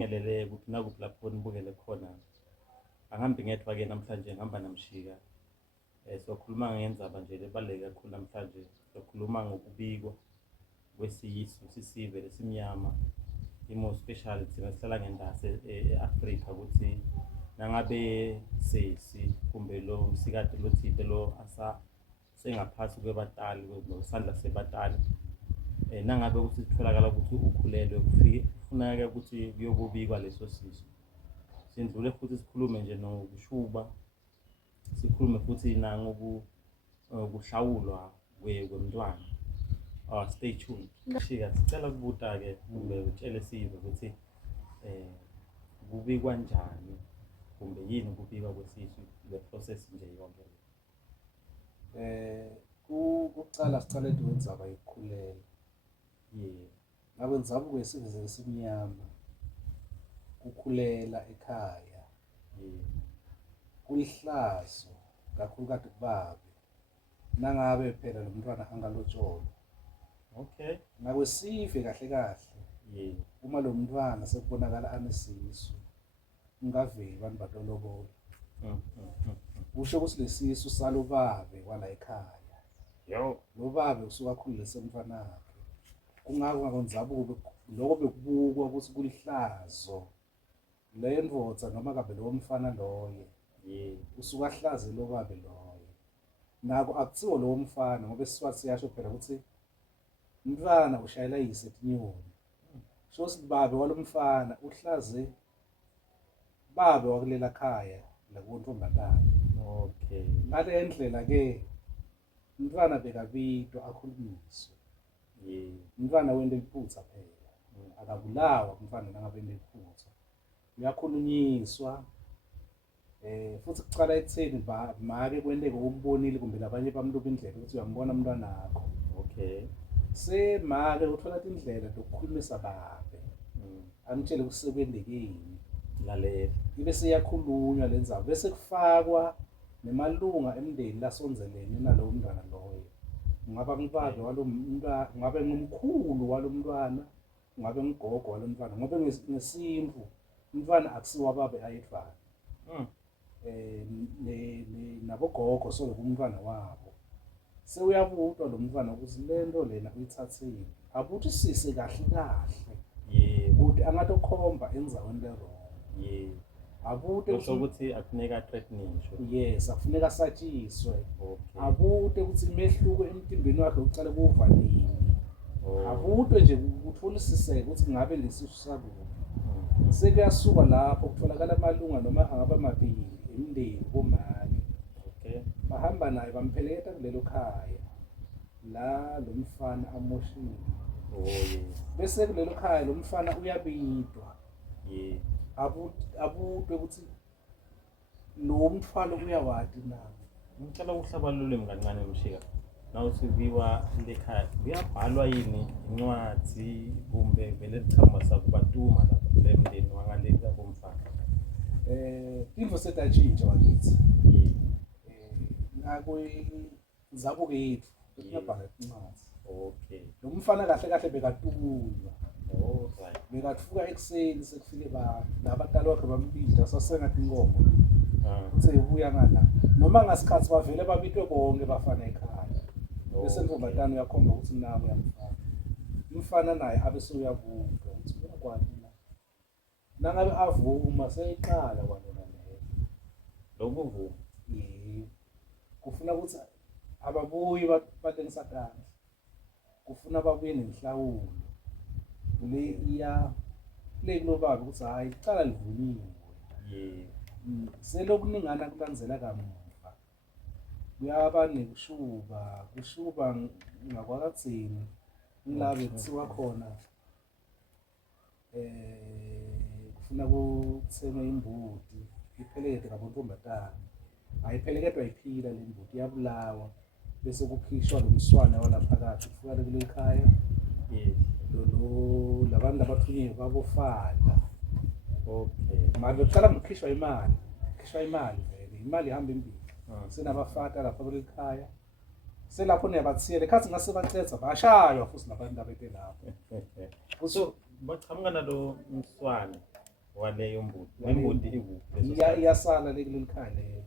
ngelele kuphi nakuphi lapho nibukele khona angihambi ngedwa-ke namhlanje ngihamba namshika. Sokhuluma ngendzaba nje lebaluleke kakhulu namhlanje. Sokhuluma ngokubikwa kwesiyisu sisive lesimnyama more special thina sihlala ngendase e-Afrika ukuthi nangabe sesi kumbe lo msikade lo thide lo sengaphasi kwebatali nosandla sebatali nangabe ukuthi kutholakala ukuthi ukhulelwe kufuneka ukuthi kuyokubikwa leso sisu. Sindlule futhi sikhulume nje nokushuba, sikhulume futhi nangokuhlawulwa kwemntwana. Stay tuned. Shika sicela ukubuta-ke kumbe utshele sive ukuthi kubikwa njani kumbe yini ukubikwa kwesisu le process nje yonke. Kuqala sicale indzaba yokukhulelwa. Ngabe indzaba kwesive lesimnyama kukhulela ekhaya. Kulihlazo kakhulu kade kubabe nangabe phela lo mntwana angalotsholwa. Okay. Ngakwesive kahle kahle uma lo mntwana sekubonakala anesisu ungaveli abantu batolobola. Usho ukuthi lesisu salobabe kwala ekhaya. Lo babe usuka akhulise umntwana wakhe. Kungako ngakondzaba lokho bekubukwa ukuthi kulihlazo le ndvodza noma kabe lo mfana loye usuka ahlaze lo babe loye. Nako akuthiwo lo mfana ngoba isizathu siyasho phela ukuthi umntwana ushayela yise etinyoni. So sibabe walomfana uhlaze babe wakulela khaya la kuntombazana. Okay. Ngale ndlela ke umntwana bekabitwa akhulunyiswe. Umntwana wende iphutha phela. Akabulawa umntwana nangabe wende iphutha. Uyakhulunyiswa futhi kucala ekutheni make kwenteke umbonile kumbe labanye bamluka indlela ukuthi uyambona umntwana wakho. Okay. Semake uthola indlela zokukhulumisa babe. Amtshele kusekwendekeni lalela. Ibe siyakhulunywa lendzaba bese kufakwa nemalunga emndeni lasonzelene nalowo mntwana loyo. Ngaba ngibaba walomntwana, ngabe ngumkhulu walomntwana, ngabe ngigogo walomntwana ngoba ngesintu umntwana akusiwa babe ayedwana. Nabogogo so umntwana wabo. Sewuyabutwa lo mntwana ukuthi lento lena uyithathile. Abuthi sise kahle kahle. Ukuthi angatokhomba enzaweni le wrong. Abute ukuthi akufuneka threatening sho. Yes, akufuneka satshiswe. Okay. Abute ukuthi imehluko emtimbeni wakhe ucale kuvalini. Abute nje ukutholisiseke ukuthi ngabe lesisu sakuphi. Sekuyasuka lapho kutholakala amalunga noma angaba amabili emndeni bomali. Okay. Bahamba naye bampheleketa kulelo khaya la lo mfana amoshile. Bese kulelo khaya lo mfana uyabitwa. Abutwe ukuthi lo mthwalo uyawadi na. Ngicela ukuhlabalule mkancane mshika. Nawusibiwa lekhaya kuyabhalwa yini incwadi kumbe vele lichama sakubatuma lapha lemndeni wangaleka bomfana. Info sedatshintsha wakithi. Ngakwendzaba yethu ngiyabhala incwadi. Okay. Lo mfana kahle kahle bekatunywa. Right. Bekatfuka ekseni sekufike nabatali wakhe bambita sasengathi inkomo. Uthe ubuya ngala noma ngasikhathi bavele babitwe bonke bafana ekhaya. Bese intombazane uyakhomba ukuthi nami uyamfana. Umfana naye abe seyabuka ukuthi uyakwani na. Nangabe avuma seyiqala kwanona leyo. Lokuvuma. Kufuna ukuthi ababuyi batengisa kahle. Kufuna babuye nenhlawulo. Le kulobabe ukuthi hayi icala livuniwe. Selokuningana kulandzela kamuva. Kuyaba kushuba ngakwakatsini ngilabe kuthiwa khona kufuna kuthengwe imbuti iphelekete ngabontombazane. Ayipheleketwa iphila le mbuti iyabulawa bese kukhishwa lo mswane wala phakathi kufika kule ekhaya. Labantu labathunyiwe babofana. Okay. Manje kuqala ngokukhishwa imali. Khishwa imali vele. Imali ihamba imbili. Senabafata lapha kule ekhaya. Selapho niyabathiyela ekhathi ngase bacetha bashaywa futhi nabantu abete lapho. So bachamukana lo mswane waleyo mbuti nembuti ikuphi leso iyasala kuleli khaya lelo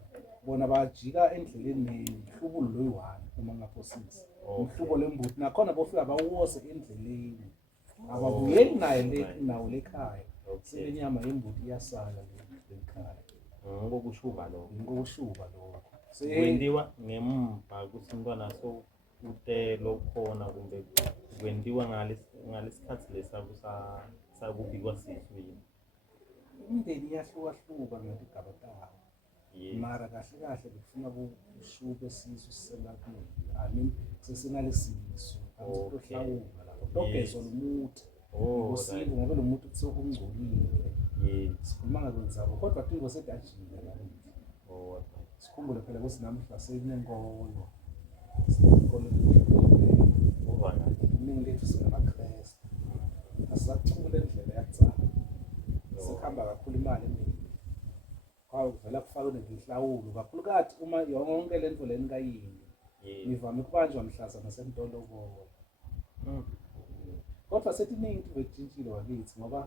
bona bajika endleleni nehlubulo loyi-1 uma ngaphosisi umhlubo lembuti nakhona bofika bawose endleleni ababuyeli nawo lekhaya senenyama yembuti iyasala lekhaya ngokushuba lokho lokho kwendiwa ngemva kuthi umntwana so utelo khona kumbe kwendiwa ngalesikhathi lesakubikwa sisu yini imindeni iyahlukahluka ngetigaba tawo mara kahle kahle bekufuna kushube sisu sisengakuningi sesingalesisu akutohlawula lapho togezwa lomuthi ngosinto ngobe lo muthi kuthiwa ungcolile sikhuluma ngakwenzako kodwa tingo sedajile namuhla sikhumbule phela ukuthi namuhla sekunenkolo iningi lethu singamaKrestu asisachule indlela yakudzala sikhamba kakhulu imali eningi kwavela kufakwe nenhlawulo kakhulukazi uma yonke lento leni kayini ngivame kubanjwa mhlazana sentolobolo kodwa setiningi betshintshile wakithi ngoba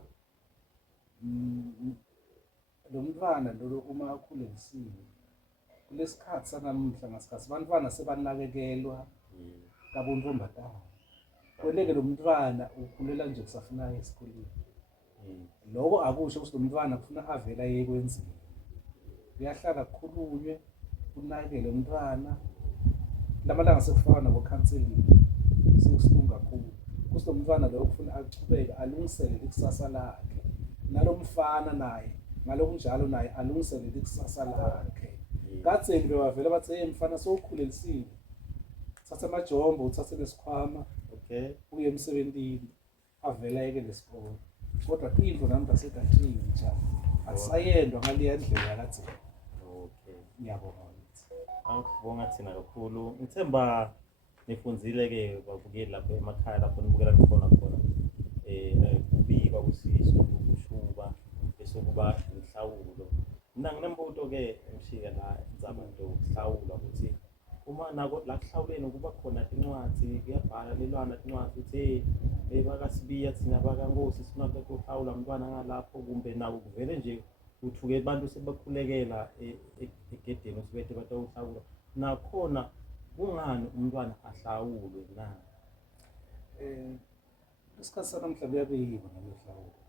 lo mntwana lo uma akhulelisiwe kulesikhathi sanamuhla ngasikhathi abantwana sebanakekelwa kabontombazana kweleke lo mntwana ukhulela nje kusafuna esikoleni lokho akusho ukuthi lo mntwana kufuna avela yekwenzini kuyahlala kukhulunywe kunakekele umntwana lamalanga sekufaka nabo counseling sekusilunga kakhulu ukuthi lo mntwana lo kufuna achubeke alungisele ikusasa lakhe nalomfana naye ngalokunjalo naye alungisele ikusasa lakhe katheni bewavela bathi hey mfana sowukhulelisile uthathe amajombo uthathe lesikhwama uye emsebentini avela yeke lesikole kodwa indlu nami asedatshintsha asayendwa ngaliya ndlela yakatheni ngiyabonga angibonga thina kakhulu ngithemba nifundzile-ke babukeli lapho emakhaya lapho nibukela khona kubikwa kusisu kushuba bese kuba inhlawulo mina nginembuto-ke Mshika la indzaba nto kuhlawula ukuthi uma nako la kuhlawuleni kuba khona tincwadzi kuyabhala lelwana tincwadzi ukuthi hey bakasibiya thina bakankosi sifuna ukuhlawula umntwana ngalapho kumbe nawo kuvele nje uthuke abantu sebakhulekela egedeni usibethe batawuhlawula nakhona kungani umntwana ahlawulwe na isikhathi sanamhla kuyabikwa ngalohlawulo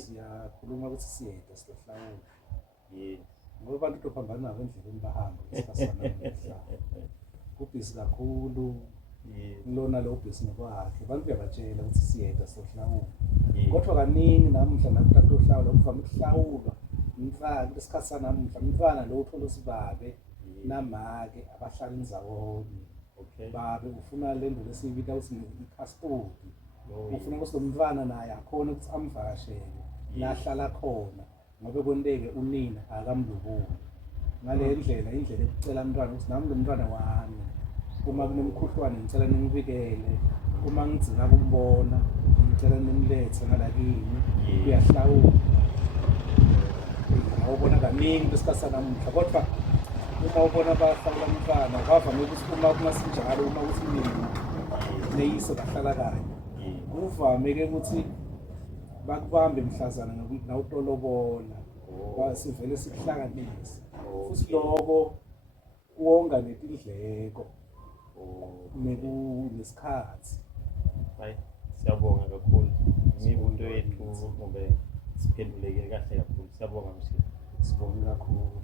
siyakhuluma ukuthi siyeda silohlawulo ngoba abantu tophambana nabo endleleni bahamba isikhathi sanamhla kubhisi kakhulu lona lo bhisi ngokwakhe abantu uyabatshela ukuthi siyeda silohlawulo kodwa kaningi namuhla nakutatohlawula kuvame ukuhlawulwa mfana isikhathi sanamhla umfana lo uthola usibabe namake abahlala indawonye babe ufuna lento lesiyibita ukuthi ikhastodi ufuna ukuthi lo mntwana naye akhona ukuthi amvakashele lahlala khona ngobe kwenteke unina akamlubuli ngale ndlela indlela ekucela umntwana ukuthi nami lo mntwana wami uma kunemkhuhlwane ngicela ningibikele uma ngidzinga kumbona ngicela nimlethe ngalakini kuyahlawula awubona kaningi lesikhathi sanamuhla kodwa uma ubona bahlawula umntwana kwavame ukuthi uma kumasinjalo uma kuthi mina neyise bahlala kanye kuvame-ke ukuthi bakubambe mhlazana nawutolobola sivele sikuhlanganise futhi loko kuwonga netindleko nesikhathi hayi siyabonga kakhulu imibuto yethu kumbe siphenduleke kahle kakhulu siyabonga Mshika sibonga kakhulu